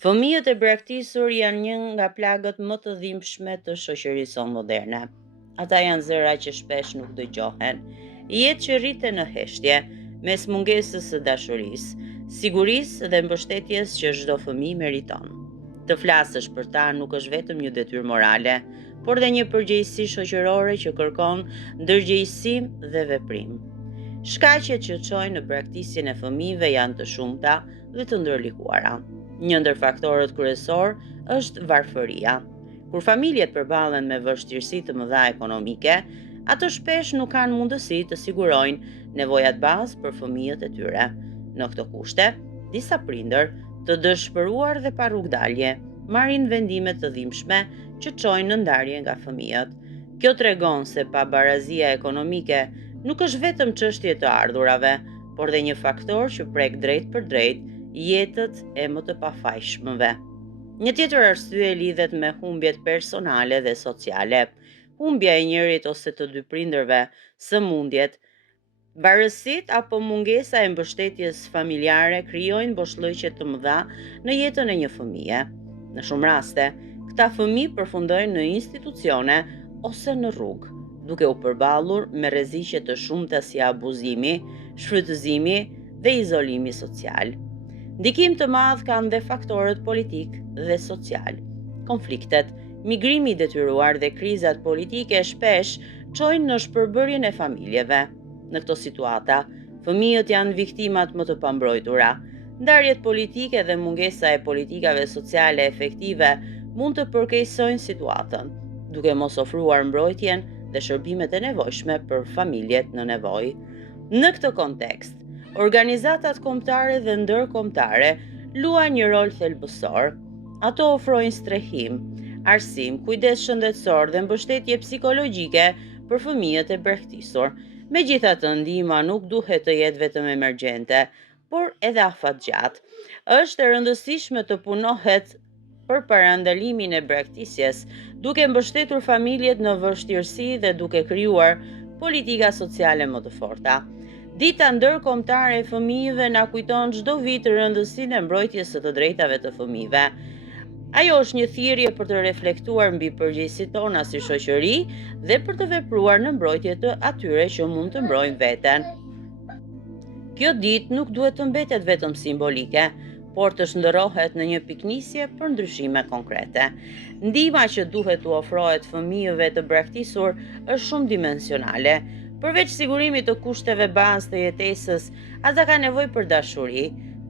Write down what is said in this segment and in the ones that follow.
Fëmijët e braktisur janë një nga plagët më të dhimbshme të shoqërisë sonë moderne. Ata janë zëra që shpesh nuk dëgjohen, jetë që rriten në heshtje, mes mungesës së dashurisë, sigurisë dhe mbështetjes që çdo fëmijë meriton. Të flasësh për ta nuk është vetëm një detyrë morale, por dhe një përgjegjësi shoqërore që kërkon ndërgjegjësim dhe veprim. Shkaqet që çojnë në braktisjen e fëmijëve janë të shumta dhe të ndërlikuara. Një ndër faktorët kryesor është varfëria. Kur familjet përballen me vështirësi të mëdha ekonomike, ato shpesh nuk kanë mundësi të sigurojnë nevojat bazë për fëmijët e tyre. Në këto kushte, disa prindër të dëshpëruar dhe pa rrugdalje marrin vendime të dhimbshme që çojnë në ndarje nga fëmijët. Kjo tregon se pabarazia ekonomike nuk është vetëm çështje të ardhurave, por dhe një faktor që prek drejt për drejt jetët e më të pafajshmëve. Një tjetër arsye lidhet me humbjet personale dhe sociale. Humbja e njërit ose të dy prindërve, sëmundjet, varësitë apo mungesa e mbështetjes familjare krijojnë boshllëqe të mëdha në jetën e një fëmije. Në shumë raste, këta fëmijë përfundojnë në institucione ose në rrugë, duke u përballur me rreziqe të shumta si abuzimi, shfrytëzimi dhe izolimi social. Ndikim të madh kanë dhe faktorët politik dhe social. Konfliktet, migrimi i detyruar dhe krizat politike shpesh çojnë në shpërbërjen e familjeve. Në këto situata, fëmijët janë viktimat më të pambrojtura. Ndarjet politike dhe mungesa e politikave sociale efektive mund të përkeqësojnë situatën, duke mos ofruar mbrojtjen dhe shërbimet e nevojshme për familjet në nevojë. Në këtë kontekst, organizatat kombëtare dhe ndërkombëtare luajnë një rol thelbësor. Ato ofrojnë strehim, arsim, kujdes shëndetësor dhe mbështetje psikologjike për fëmijët e braktisur. Megjithatë, ndihma nuk duhet të jetë vetëm emergjente, por edhe afatgjatë. Është e rëndësishme të punohet për parandalimin e braktisjes, duke mbështetur familjet në vështirësi dhe duke krijuar politika sociale më të forta. Dita ndërkombëtare e fëmijëve na kujton çdo vit rëndësinë e mbrojtjes së të drejtave të fëmijëve. Ajo është një thirrje për të reflektuar mbi përgjegjësitë tona si shoqëri dhe për të vepruar në mbrojtje të atyre që mund të mbrojnë veten. Kjo ditë nuk duhet të mbetet vetëm simbolike, por të shndërrohet në një piknisje për ndryshime konkrete. Ndihma që duhet t'u ofrohet fëmijëve të braktisur është shumë dimensionale. Përveç sigurimit të kushteve bazë të jetesës, ata kanë nevojë për dashuri,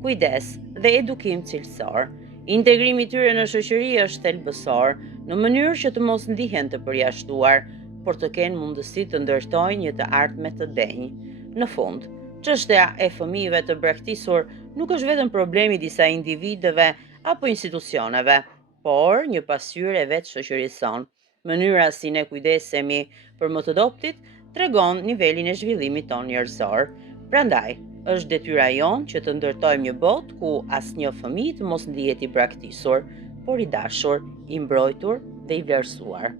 kujdes dhe edukim cilësor. Integrimi i tyre në shoqëri është thelbësor, në mënyrë që të mos ndihen të përjashtuar, por të kenë mundësi të ndërtojnë një të ardhme të denjë. Në fund, çështja e fëmijëve të braktisur nuk është vetëm problemi i disa individëve apo institucioneve, por një pasqyrë e vetë shoqërisë sonë. Mënyra si ne kujdesemi për më të dobtit tregon nivelin e zhvillimit tonë njerëzor. Prandaj, është detyra jonë që të ndërtojmë një botë ku asnjë fëmijë të mos ndihet i braktisur, por i dashur, i mbrojtur dhe i vlerësuar.